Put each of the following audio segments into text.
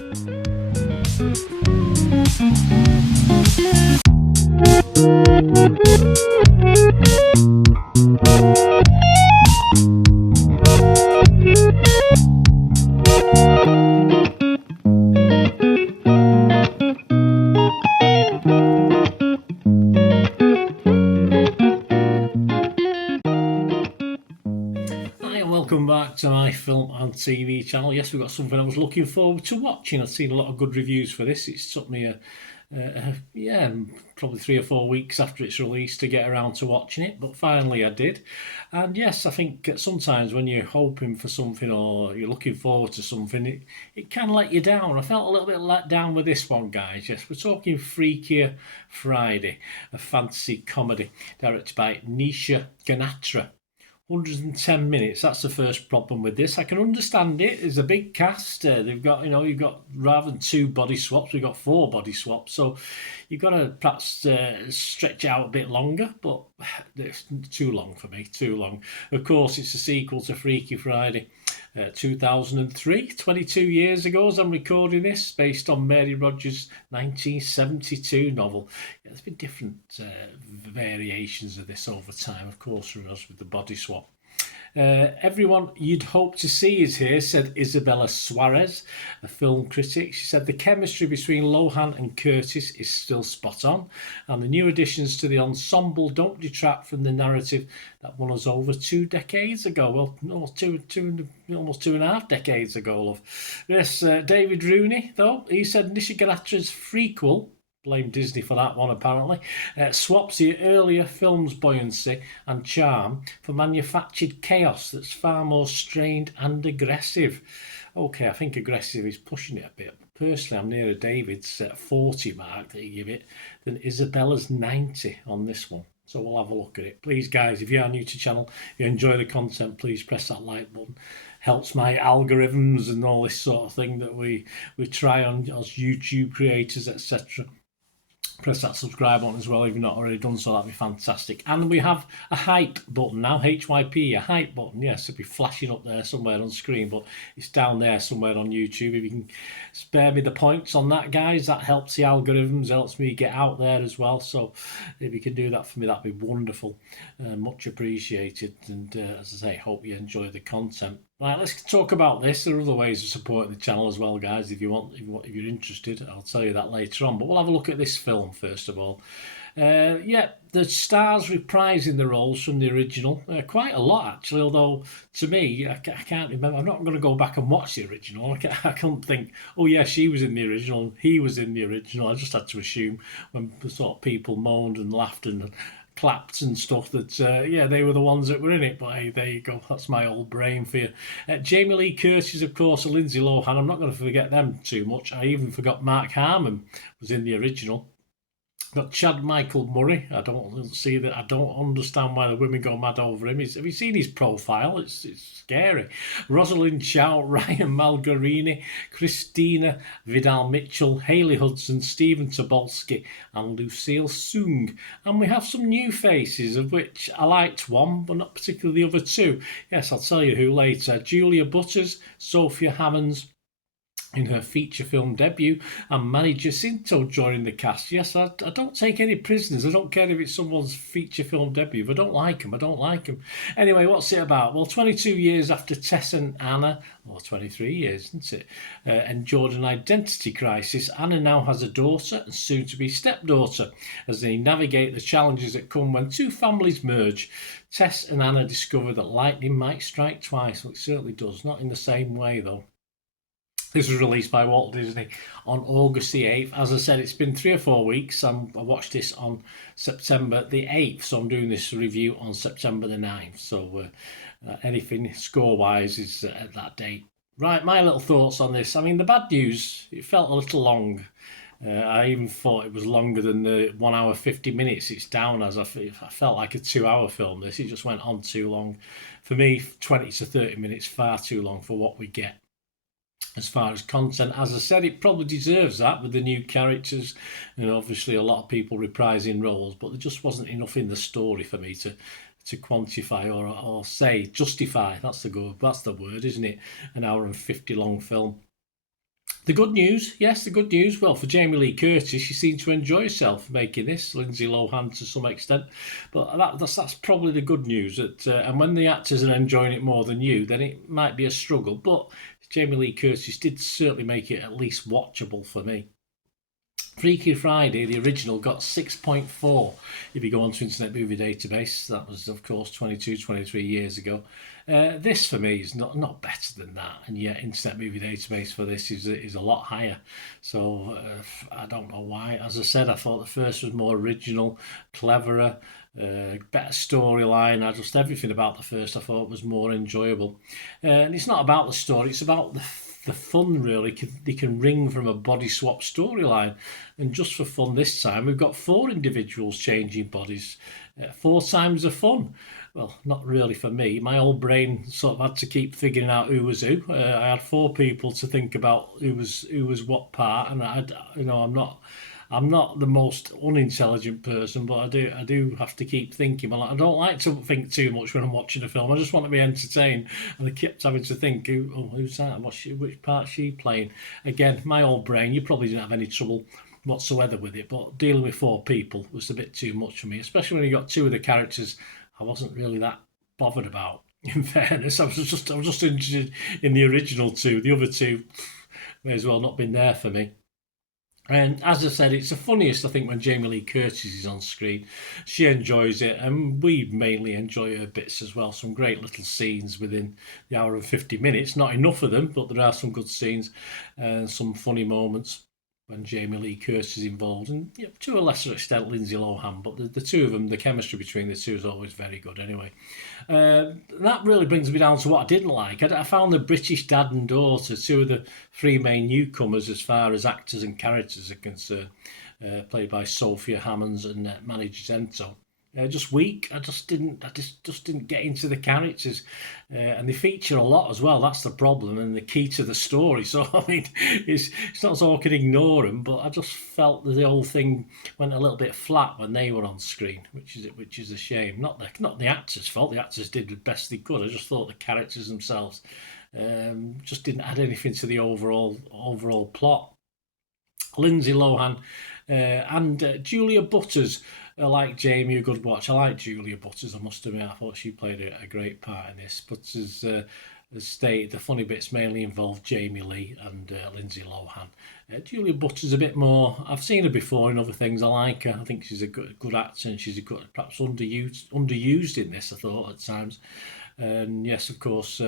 Welcome back to my film and TV channel. Yes, we've got something I was looking forward to watching. I've seen a lot of good reviews for this. It's took me probably 3 or 4 weeks after its release to get around to watching it, but finally I did. And yes, I think sometimes when you're hoping for something or you're looking forward to something, it can let you down. I felt a little bit let down with this one, guys. Yes, we're talking Freakier Friday, a fantasy comedy directed by Nisha Ganatra. 110 minutes. That's the first problem with this. I can understand it. There's a big cast. They've got, you've got, rather than 2 body swaps, we've got 4 body swaps. So you've got to perhaps stretch out a bit longer, but it's too long for me. Too long. Of course, it's a sequel to Freaky Friday, 2003, 22 years ago as I'm recording this, based on Mary Rogers' 1972 novel. Yeah, there's been different variations of this over time, of course, from us with the body swap. Everyone you'd hope to see is here, said Isabella Suarez, a film critic. She said the chemistry between Lohan and Curtis is still spot on, and the new additions to the ensemble don't detract from the narrative that won us over 2 decades ago. Well, almost 2.5 decades ago, love. Yes, David Rooney, though, he said Nisha Ganatra's Frequel, blame Disney for that one apparently, swaps the earlier film's buoyancy and charm for manufactured chaos that's far more strained and aggressive. Okay, I think aggressive is pushing it a bit. Personally, I'm nearer David's 40 mark that you give it than Isabella's 90 on this one. So we'll have a look at it. Please, guys, if you are new to the channel, if you enjoy the content, please press that like button. Helps my algorithms and all this sort of thing that we try on as YouTube creators, etc. Press that subscribe button as well if you've not already done so. That'd be fantastic. And we have a hype button now, HYP, a hype button. Yes, it'll be flashing up there somewhere on screen, but it's down there somewhere on YouTube. If you can spare me the points on that, guys, that helps the algorithms, helps me get out there as well. So if you can do that for me, that'd be wonderful. Much appreciated. And as I say, hope you enjoy the content. Right, let's talk about this. There are other ways of supporting the channel as well, guys. If you're interested, I'll tell you that later on. But we'll have a look at this film first of all. The stars reprising the roles from the original, quite a lot actually. Although to me, I can't remember. I'm not going to go back and watch the original. I can't think. Oh yeah, she was in the original. He was in the original. I just had to assume when the sort of people moaned and laughed and clapped and stuff that they were the ones that were in it. But hey, there you go, that's my old brain for you. Jamie Lee Curtis, of course, and Lindsay Lohan. I'm not going to forget them too much. I even forgot Mark Harmon was in the original. Got Chad Michael Murray. I don't understand why the women go mad over him. Have you seen his profile? It's scary. Rosalind Chow, Ryan Malgarini, Christina Vidal-Mitchell, Hayley Hudson, Stephen Tobolsky, and Lucille Soong. And we have some new faces, of which I liked one, but not particularly the other 2. Yes, I'll tell you who later. Julia Butters, Sophia Hammonds, in her feature film debut, and Manny Jacinto joining the cast. Yes, I don't take any prisoners. I don't care if it's someone's feature film debut. If I don't like them, I don't like them. Anyway, what's it about? Well, 22 years after Tess and Anna, or 23 years, isn't it, endured an identity crisis, Anna now has a daughter and soon-to-be stepdaughter as they navigate the challenges that come when 2 families merge. Tess and Anna discover that lightning might strike twice. Well, it certainly does. Not in the same way, though. This was released by Walt Disney on August the 8th. As I said, it's been 3 or 4 weeks. I watched this on September the 8th, so I'm doing this review on September the 9th. So anything score-wise is at that date. Right, my little thoughts on this. I mean, the bad news, it felt a little long. I even thought it was longer than the 1 hour 50 minutes it's down as. I felt like a 2-hour film. It just went on too long. For me, 20 to 30 minutes, far too long for what we get. As far as content, as I said, it probably deserves that with the new characters and obviously a lot of people reprising roles, but there just wasn't enough in the story for me to quantify or say justify. That's the word, isn't it? An hour and 50 long film. The good news, yes, the good news. Well, for Jamie Lee Curtis, she seemed to enjoy herself making this. Lindsay Lohan to some extent, but that's probably the good news. That and when the actors are enjoying it more than you, then it might be a struggle. But Jamie Lee Curtis did certainly make it at least watchable for me. Freaky Friday, the original, got 6.4 if you go onto Internet Movie Database. That was, of course, 22, 23 years ago. This, for me, is not better than that. And yet, Internet Movie Database for this is a lot higher. So, I don't know why. As I said, I thought the first was more original, cleverer, better storyline. Everything about the first I thought was more enjoyable. And it's not about the story, it's about the fun, really. They can ring from a body swap storyline, and just for fun this time we've got 4 individuals changing bodies, 4 times the fun. Well, not really for me. My old brain sort of had to keep figuring out who was who. I had 4 people to think about who was what part, and I'm not the most unintelligent person, but I do have to keep thinking. I don't like to think too much when I'm watching a film. I just want to be entertained, and I kept having to think, who's that? Which part's she playing? Again, my old brain. You probably didn't have any trouble whatsoever with it, but dealing with 4 people was a bit too much for me, especially when you got 2 of the characters I wasn't really that bothered about. In fairness, I was just interested in the original 2. The other 2 may as well not been there for me. And as I said, it's the funniest, I think, when Jamie Lee Curtis is on screen. She enjoys it, and we mainly enjoy her bits as well. Some great little scenes within the hour and 50 minutes. Not enough of them, but there are some good scenes and some funny moments when Jamie Lee Curtis is involved, and to a lesser extent Lindsay Lohan, but the 2 of them, the chemistry between the 2 is always very good anyway. That really brings me down to what I didn't like. I found the British dad and daughter, 2 of the 3 main newcomers as far as actors and characters are concerned, played by Sophia Hammonds and Manny Jacinto. Just weak. I just didn't get into the characters, and they feature a lot as well. That's the problem and the key to the story. So I mean, it's not as though I can ignore them, but I just felt that the whole thing went a little bit flat when they were on screen, which is a shame. Not the actors' fault. The actors did the best they could. I just thought the characters themselves just didn't add anything to the overall plot. Lindsay Lohan and Julia Butters. I like Jamie a good watch. I like Julia Butters, I must admit. I thought she played a great part in this. But as stated, the funny bits mainly involve Jamie Lee and Lindsay Lohan. Julia Butters a bit more. I've seen her before in other things. I like her. I think she's a good actor, and she's perhaps underused in this, I thought, at times. And yes, of course,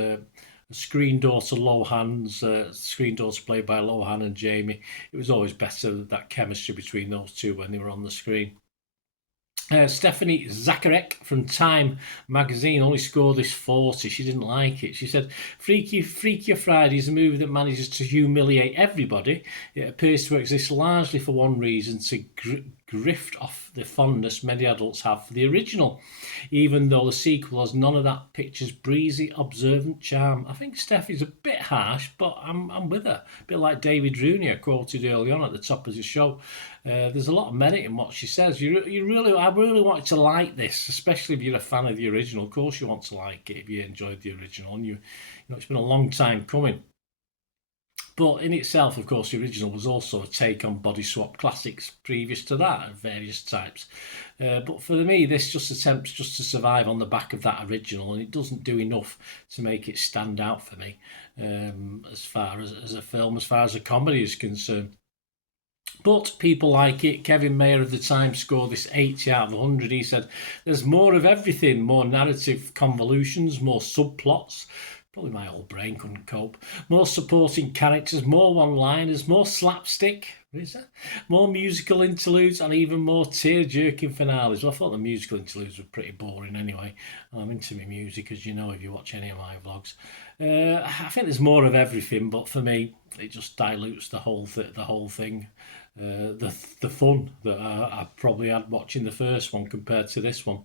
screen daughter Lohan's screen daughter played by Lohan and Jamie. It was always better, that chemistry between those 2 when they were on the screen. Stephanie Zacharek from Time magazine only scored this 40. She didn't like it. She said, Freakier Friday is a movie that manages to humiliate everybody. It appears to exist largely for one reason, to grift off the fondness many adults have for the original, even though the sequel has none of that picture's breezy, observant charm. I think Steph is a bit harsh, but I'm with her. A bit like David Rooney, I quoted early on at the top of the show. There's a lot of merit in what she says. I really want you to like this, especially if you're a fan of the original. Of course, you want to like it if you enjoyed the original, and it's been a long time coming. But in itself, of course, the original was also a take on body swap classics previous to that of various types. But for me, this just attempts just to survive on the back of that original, and it doesn't do enough to make it stand out for me as far as a film, as far as a comedy is concerned. But people like it. Kevin Mayer of the Times scored this 80 out of 100. He said, there's more of everything, more narrative convolutions, more subplots. Probably my old brain couldn't cope. More supporting characters, more one-liners, more slapstick, more musical interludes, and even more tear-jerking finales. Well, I thought the musical interludes were pretty boring anyway. I'm into my music, as you know, if you watch any of my vlogs. I think there's more of everything, but for me, it just dilutes the whole thing. The fun that I probably had watching the first one compared to this one.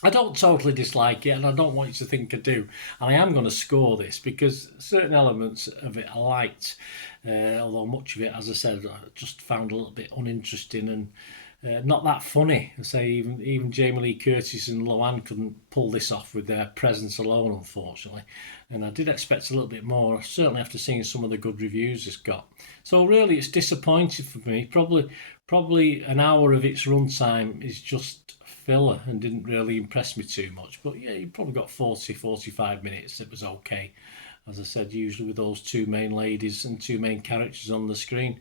I don't totally dislike it, and I don't want you to think I do. And I am going to score this because certain elements of it I liked, although much of it, as I said, I just found a little bit uninteresting and not that funny. I say even Jamie Lee Curtis and Lohan couldn't pull this off with their presence alone, unfortunately. And I did expect a little bit more, certainly after seeing some of the good reviews it's got. So really, it's disappointing for me. Probably an hour of its runtime is just filler and didn't really impress me too much. But yeah, you probably got 45 minutes. It was okay. As I said, usually with those two main ladies and two main characters on the screen.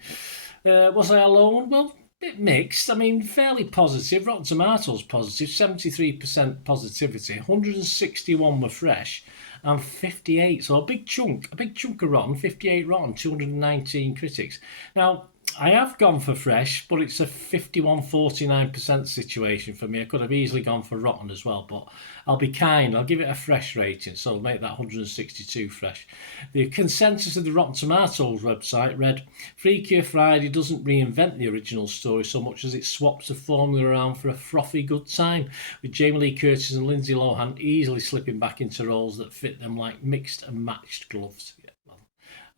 Was I alone? Well, bit mixed. I mean, fairly positive. Rotten Tomatoes positive, 73% positivity, 161 were fresh, and 58. So a big chunk of rotten, 58 rotten, 219 critics. Now, I have gone for fresh, but it's a 51-49% situation for me. I could have easily gone for rotten as well, but I'll be kind. I'll give it a fresh rating, so I'll make that 162 fresh. The consensus of the Rotten Tomatoes website read, Freakier Friday doesn't reinvent the original story so much as it swaps the formula around for a frothy good time, with Jamie Lee Curtis and Lindsay Lohan easily slipping back into roles that fit them like mixed and matched gloves. Yeah, well,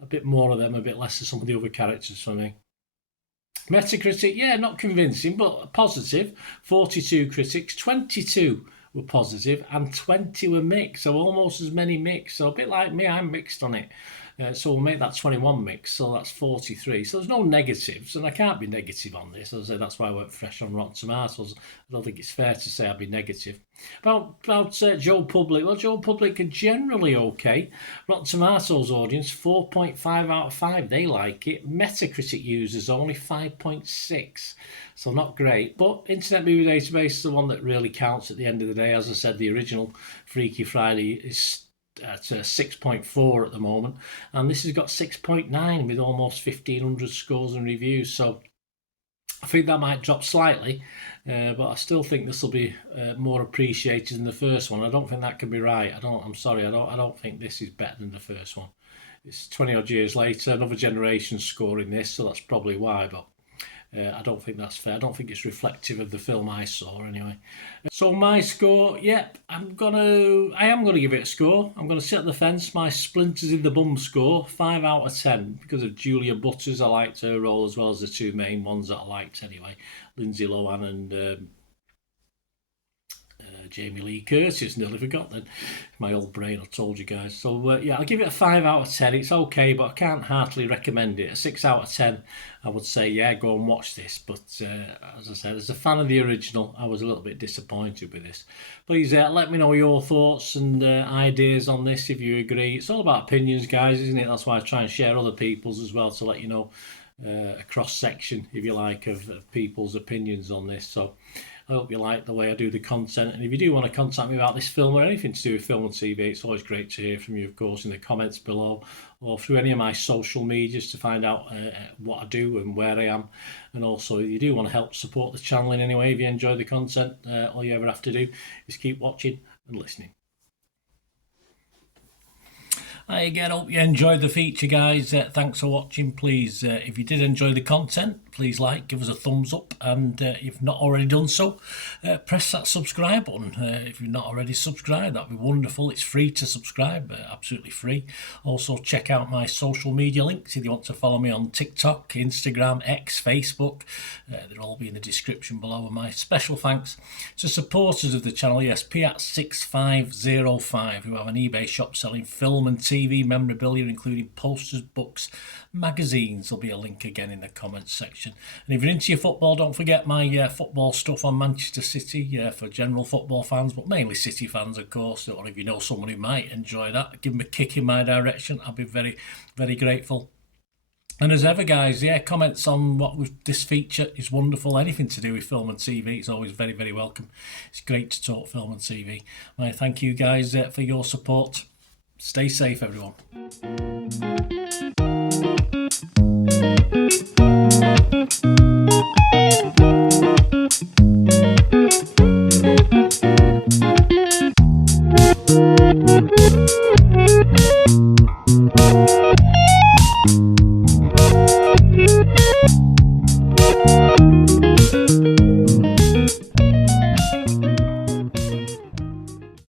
a bit more of them, a bit less of some of the other characters for me. Metacritic, yeah, not convincing, but positive. 42 critics, 22 were positive, and 20 were mixed, so almost as many mixed. So a bit like me, I'm mixed on it. So we'll make that 21 mix, so that's 43. So there's no negatives, and I can't be negative on this. As I say, that's why I went fresh on Rotten Tomatoes. I don't think it's fair to say I'd be negative. About Joe Public, well, Joe Public are generally okay. Rotten Tomatoes audience, 4.5 out of 5. They like it. Metacritic users, only 5.6. So not great. But Internet Movie Database is the one that really counts at the end of the day. As I said, the original Freaky Friday is at 6.4 at the moment, and this has got 6.9 with almost 1,500 scores and reviews. So I think that might drop slightly, but I still think this will be more appreciated than the first one. I don't think that can be right. I'm sorry. I don't think this is better than the first one. It's 20 odd years later, another generation scoring this, so that's probably why. But I don't think that's fair. I don't think it's reflective of the film I saw anyway. So my score, yep, I am gonna give it a score. I'm gonna sit at the fence. My splinters in the bum score, 5 out of 10, because of Julia Butters. I liked her role as well as the two main ones that I liked anyway, Lindsay Lohan and Jamie Lee Curtis. Nearly forgot then. My old brain, I told you guys. So yeah, I'll give it a 5 out of 10. It's okay, but I can't heartily recommend it. A 6 out of 10, I would say, yeah, go and watch this. But as I said, as a fan of the original, I was a little bit disappointed with this. Please let me know your thoughts and ideas on this if you agree. It's all about opinions, guys, isn't it? That's why I try and share other people's as well, to let you know a cross section, if you like, of people's opinions on this. So I hope you like the way I do the content. And if you do want to contact me about this film or anything to do with film and TV, it's always great to hear from you, of course, in the comments below or through any of my social medias to find out what I do and where I am. And also, if you do want to help support the channel in any way, if you enjoy the content, all you ever have to do is keep watching and listening. Hi again, hope you enjoyed the feature, guys. Thanks for watching. Please, if you did enjoy the content, please give us a thumbs up, and if you've not already done so, press that subscribe button. If you've not already subscribed, that'd be wonderful. It's free to subscribe, absolutely free. Also, check out my social media links if you want to follow me on TikTok, Instagram, X, Facebook. They'll all be in the description below. And my special thanks to supporters of the channel, yes, Piat6505, who have an eBay shop selling film and TV memorabilia, including posters, books, magazines. There'll be a link again in the comments section. And if you're into your football, don't forget my football stuff on Manchester City for general football fans, but mainly City fans, of course. Or if you know someone who might enjoy that, give them a kick in my direction. I'll be very, very grateful. And as ever, guys, comments on this feature is wonderful. Anything to do with film and TV is always very, very welcome. It's great to talk film and TV. I thank you guys for your support. Stay safe, everyone.